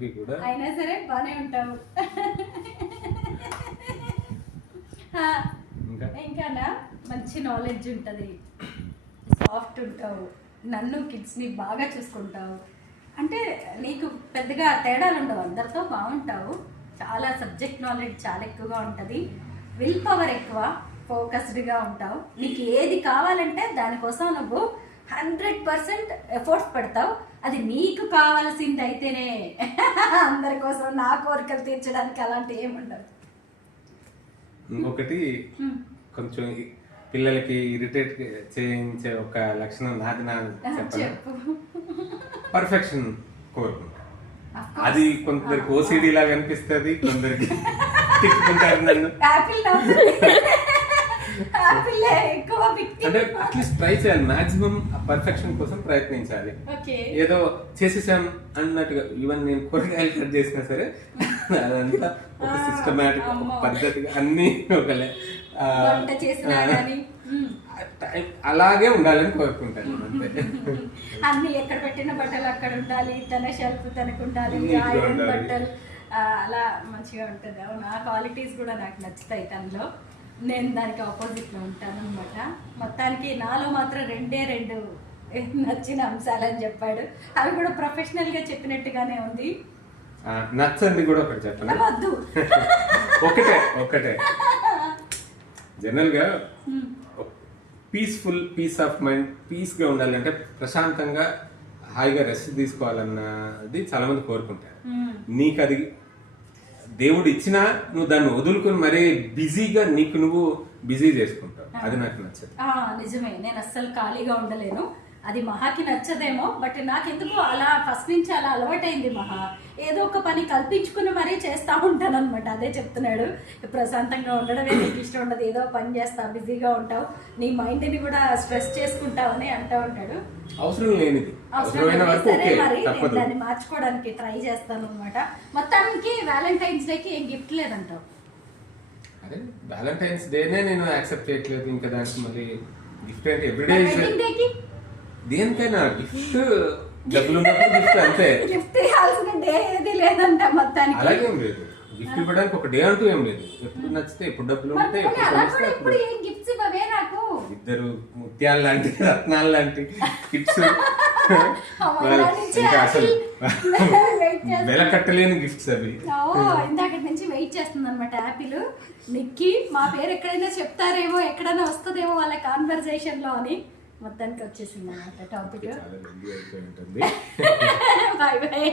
ఇప్పటికీ కూడా. అయినా సరే బానే ఉంటావు. ఇంకానా మంచి నాలెడ్జ్ ఉంటుంది, సాఫ్ట్ ఉంటావు, నన్ను కిడ్స్ని బాగా చూసుకుంటావు. అంటే నీకు పెద్దగా తేడాలు ఉండవు, అందరితో బాగుంటావు. చాలా సబ్జెక్ట్ నాలెడ్జ్ చాలా ఎక్కువగా ఉంటుంది, విల్ పవర్ ఎక్కువ, ఫోకస్డ్గా ఉంటావు. నీకు ఏది కావాలంటే దానికోసం నువ్వు 100% ఎఫర్ట్స్ పెడతావు. అది నీకు కావాల్సింది అయితేనే, అందరి కోసం నా కోరికలు తీర్చడానికి అలాంటి ఏముండదు. ఇంకొకటి కొంచెం పిల్లలకి ఇరిటేట్ చేయించే ఒక లక్షణం నాది చెప్పాను, పర్ఫెక్షన్ కోరుకుంటా. అది కొందరికి ఓసిడి లాగా అనిపిస్తుంది, కొందరికి తిట్టుకుంటారు నన్ను. అంటే అట్లీస్ట్ ట్రై చేయాలి, మాక్సిమం పర్ఫెక్షన్ కోసం ప్రయత్నించాలి. ఏదో చేసేసాం అన్నట్టుగా, ఈవెన్ నేను కూరగాయలు కట్ చేసినా సరే అదంతా ఒక సిస్టమేటిక్, ఒక పద్ధతిగా అన్ని ఒకలే అలాగే ఉండాలని కోరుకుంటాను. అంతే. అన్ని ఎక్కడ పెట్టిన బట్టలు అక్కడ ఉండాలి, తన షెల్ఫ్ తనకు ఉండాలి, బట్టలు అలా మంచిగా ఉంటుంది. నా క్వాలిటీస్ కూడా నాకు నచ్చుతాయి తనలో, నేను దానికి ఆపోజిట్లో ఉంటాను అనమాట. మొత్తానికి నాలో మాత్రం రెండు నచ్చిన అంశాలని చెప్పాడు. అవి కూడా ప్రొఫెషనల్గా చెప్పినట్టుగానే ఉంది. నచ్చండి కూడా ఒకటి చెప్పండి. వద్దు, ఒకటే జనరల్గా పీస్ ఆఫ్ మైండ్, పీస్గా ఉండాలంటే ప్రశాంతంగా హాయిగా రెస్ట్ తీసుకోవాలన్నది చాలా మంది కోరుకుంటారు. నీకు అది దేవుడు ఇచ్చినా నువ్వు దాన్ని వదులుకొని మరీ బిజీగా నీకు నువ్వు బిజీ చేసుకుంటావు, అది నాకు నచ్చదు. నిజమే, నేను అస్సలు ఖాళీగా ఉండలేను. అది మహాకి నచ్చదేమో, బట్ నాకెందుకు అలా ఫస్ట్ నుంచి అలా అలవాటైంది. మహా ఏదో ఒక పని కల్పించుకుని మరీ చేస్తూ ఉంటాను అనమాట. అదే చెప్తున్నాడు, ప్రశాంతంగా ఉండడమే నీకు ఇష్టం ఉండదు, ఏదో పని చేస్తావు, బిజీగా ఉంటావు, నీ మైండ్ని కూడా స్ట్రెస్ చేసుకుంటావు అని అంటూ ఉంటాడు. అవసరం లేనిది మరి దాన్ని మార్చుకోవడానికి ట్రై చేస్తాను అనమాట. మొత్తానికి వ్యాలంటైన్స్ డేకి ఏం గిఫ్ట్ లేదంటావు? అదే వ్యాలంటైన్స్ డేనే నేను యాక్సెప్ట్ చేయట్లేదు, ఇంకా దానికి మళ్ళీ గిఫ్ట్ అంటే ఎవ్రీడే దేనికైనా గిఫ్ట్, డబ్బులు ఉన్నప్పుడు గిఫ్ట్, అంతే. గిఫ్ట్ ఇవ్వాల్సిన డే ఏది లేదంట మొత్తానికి. అలాగే ఏం లేదు, గిఫ్ట్ ఇవ్వడానికి ఒక డే అంటూ ఏం లేదు. ఎప్పుడు నచ్చితే, ఎప్పుడు డబ్బులు ఉంటే ఎప్పుడు గిఫ్ట్స్ ఇవ్వవే నాకు. ఇద్దరు ముత్యాలు లాంటి, రత్నాలు లాంటి గిఫ్ట్స్, ఇంకా అసలు వెల కట్టలేని గిఫ్ట్స్ అవి. ఇందాక నుంచి వెయిట్ చేస్తుంది అనమాట యాపిల్. నిక్కి మా పేరు ఎక్కడైనా చెప్తారేమో, ఎక్కడైనా వస్తుందేమో వాళ్ళ కాన్వర్జేషన్ లో అని మొత్తానికి వచ్చేసింది అన్నమాట టాపిక్. చాలా బాయ్ బాయ్.